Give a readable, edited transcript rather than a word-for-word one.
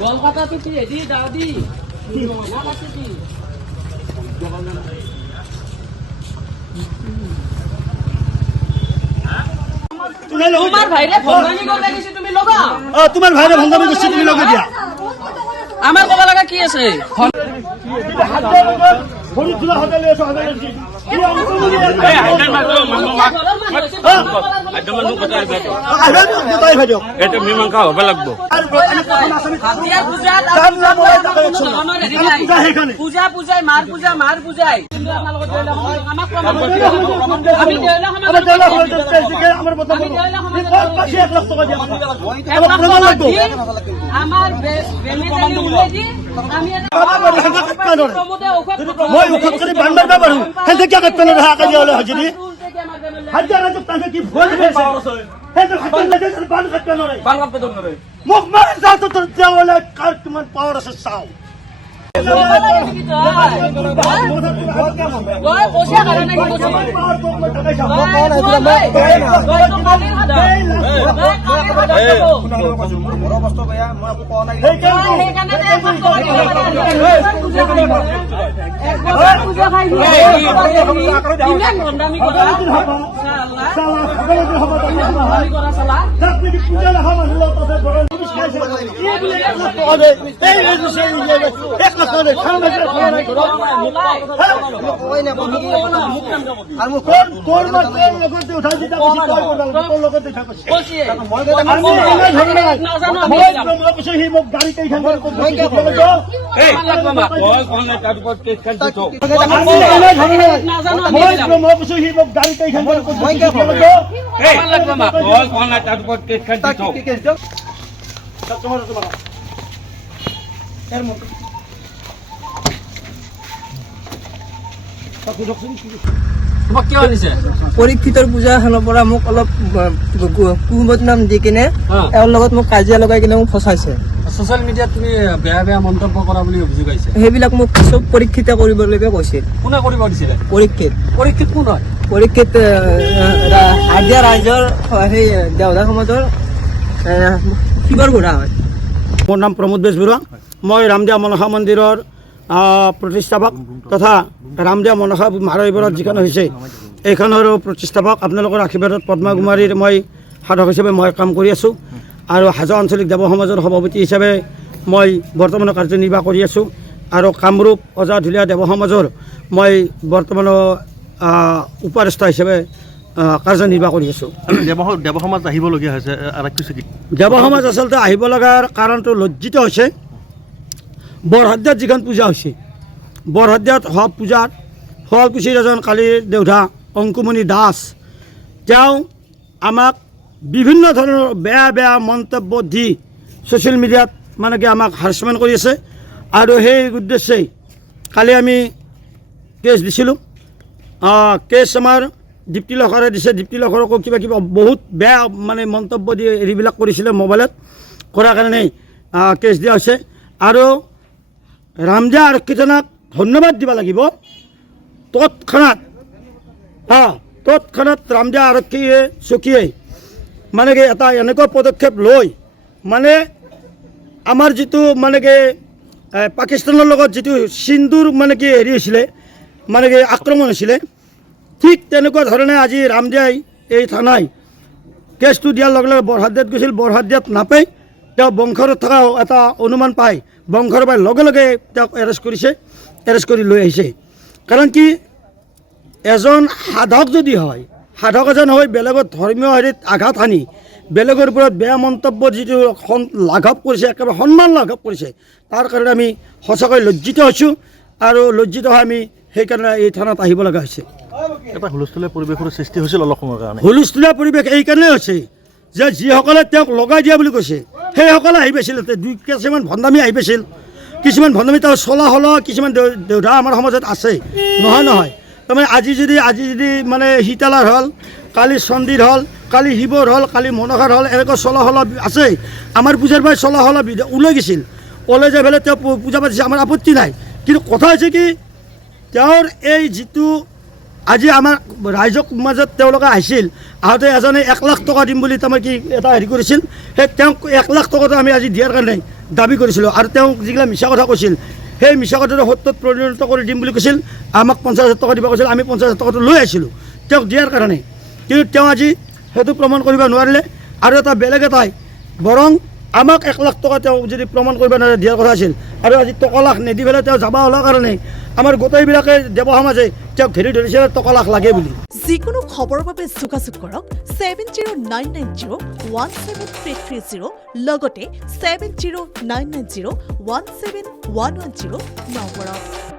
গলকাতা কি এদি দাদি তোমার ভাইরে ভঙ্গামি করবে কিছু তুমি লগা তোমার ভাইরে ভঙ্গামি করছি তুমি লগা দিয়া আমার কবা লাগা কি আছে মীমাংসা হব লাগবো পূজা পূজাই মার পূজাই আমার মই ঔষধ কৰি বান্ধাৰ পাৰোঁ হেঁতে কিয় কাটবে না হাঁ কাজিয়া হ'লে হাজিৰি হাজিয়া ৰাজক তাকে কি ভুল মোক মাৰে যাওঁ তোৰ তেতিয়াহ'লে কাৰ কিমান পাৱাৰ আছে চাওঁ পৰীক্ষিতৰ পূজা খানৰ পৰা মোক অলপ কুবদনাম দি কিনে তেওঁৰ লগত মোক কাজিয়া লগাই কিনে মোক ফচাইছে ছ'চিয়েল মিডিয়াত তুমি বেয়া বেয়া মন্তব্য কৰা বুলি অভিযোগ আহিছে সেইবিলাক মোক চব পৰীক্ষিত কৰিবলৈকে কৈছিল কোনে কৰিব দিছিলে পৰীক্ষিত কোন হয় হাজিয়া ৰাইজৰ সেই দেওধা সমাজৰ শিৱৰ বুঢ়া হয় মোৰ নাম প্ৰমোদ বেজবৰুৱা মই ৰামদিয়া মনসা মন্দিৰৰ প্ৰতিষ্ঠাপক তথা ৰামদিয়া মনসা মাৰৈবৰত যিখন হৈছে এইখনৰ প্ৰতিষ্ঠাপক আপোনালোকৰ আশীৰ্বাদত পদ্মা কুমাৰীৰ মই সাধক হিচাপে মই কাম কৰি আছোঁ আৰু হাজো আঞ্চলিক দেৱ সমাজৰ সভাপতি হিচাপে মই বৰ্তমানৰ কাৰ্যনিৰ্বাহ কৰি আছোঁ আৰু কামৰূপ অজা ঢুলীয়া দেৱ সমাজৰ মই বৰ্তমানৰ উপদেষ্টা হিচাপে কাৰ্যনিৰ্বাহ কৰি আছোঁ দেৱ সমাজ আহিবলগীয়া হৈছে দেৱ সমাজ আচলতে আহিব লগাৰ কাৰণটো লজ্জিত হৈছে বৰহদ্যাত যিখন পূজা হৈছে বৰহদ্যাত হোৱা পূজাত শুৱালকুছিৰ এজন কালিৰ দেউধা অংকুমণি দাস তেওঁ আমাক বিভিন্ন ধৰণৰ বেয়া বেয়া মন্তব্য দি ছ'চিয়েল মিডিয়াত মানে কি আমাক হাৰাছমেণ্ট কৰি আছে আৰু সেই উদ্দেশ্যেই কালি আমি কেছ দিছিলোঁ কেছ আমাৰ দীপ্তি লখৰে দিছে দীপ্তি লখৰকো কিবা কিবা বহুত বেয়া মানে মন্তব্য দি হেৰিবিলাক কৰিছিলে মোবাইলত কৰাৰ কাৰণে কেছ দিয়া হৈছে আৰু ৰামদিয়া আৰক্ষী থানাক ধন্যবাদ দিব লাগিব তৎক্ষণাত ৰামদিয়া আৰক্ষীয়ে চকীয়ে মানে কি এটা এনেকুৱা পদক্ষেপ লৈ মানে আমাৰ যিটো মানে কি পাকিস্তানৰ লগত যিটো সিন্ধুৰ মানে কি হেৰি হৈছিলে মানে কি আক্ৰমণ হৈছিলে ঠিক তেনেকুৱা ধৰণে আজি ৰামদিয়াই এই থানাই কেছটো দিয়াৰ লগে লগে বৰহদ্যাত গৈছিল বৰহদ্যাত নাপাই তেওঁ বংশৰত থকা এটা অনুমান পায় বংশৰ পাই লগে লগে তেওঁক এৰেষ্ট কৰিছে এৰেষ্ট কৰি লৈ আহিছে কাৰণ কি এজন সাধক যদি হয় সাধক এজন হৈ বেলেগৰ ধৰ্মীয় হেৰিত আঘাত সানি বেলেগৰ ওপৰত বেয়া মন্তব্য যিটো লাঘৱ কৰিছে একেবাৰে সন্মান লাঘৱ কৰিছে তাৰ কাৰণে আমি সঁচাকৈ লজ্জিত হৈছোঁ আৰু লজ্জিত হৈ আমি সেইকাৰণে এই থানাত আহিব লগা হৈছে এটা হুলস্থুলীয়া পৰিৱেশৰ সৃষ্টি হৈছিল অলপ সময়ৰ কাৰণে হুলস্থুলীয়া পৰিৱেশ এইকাৰণে হৈছে যে যিসকলে তেওঁক লগাই দিয়া বুলি কৈছে সেইসকলে আহি পাইছিল দুই কিছুমান ভণ্ডামী আহি পাইছিল কিছুমান ভণ্ডামী তেওঁ চলা হল কিছুমান দেউধা আমাৰ সমাজত আছে নহয় তাৰমানে আজি যদি মানে শীতলাৰ হ'ল কালি চণ্ডীৰ হ'ল কালি শিৱৰ হ'ল কালি মনসাৰ হ'ল এনেকুৱা চলা হল আছে আমাৰ পূজাৰ পৰাই চলা হল ওলাই গৈছিল ওলাই যাই পেলাই তেওঁ পূজা পাতিছে আমাৰ আপত্তি নাই কিন্তু কথা হৈছে কি তেওঁৰ এই যিটো আজি আমাৰ ৰাইজক মাজত তেওঁলোকে আহিছিল আহোঁতে এজনে 1 লাখ টকা দিম বুলি তাৰমানে কি এটা হেৰি কৰিছিল সেই তেওঁক 1 লাখ টকাটো আমি আজি দিয়াৰ কাৰণে দাবী কৰিছিলোঁ আৰু তেওঁ যিগিলা মিছা কথা কৈছিল সেই মিছা কথাটো সত্যত পৰিণত কৰি দিম বুলি কৈছিল আমাক 50,000 টকা দিব কৈছিল আমি 50,000 টকাটো লৈ আহিছিলোঁ তেওঁক দিয়াৰ কাৰণে কিন্তু তেওঁ আজি সেইটো প্ৰমাণ কৰিব নোৱাৰিলে আৰু এটা বেলেগ এটাই বৰং আমাক 1 লাখ টকা তেওঁ যদি প্ৰমাণ কৰিব নোৱাৰে দিয়াৰ কথা আছিল আৰু আজি টকা লাখ নিদি পেলাই তেওঁ যাব ওলোৱাৰ কাৰণে আমাৰ গোটেইবিলাকে দেৱ সমাজে তেওঁক ঘেৰি ধৰিছে টকা লাখ লাগে বুলি যিকোনো খবৰৰ বাবে যোগাযোগ কৰক 7099017330 লগতে 7099017110 নম্বৰত।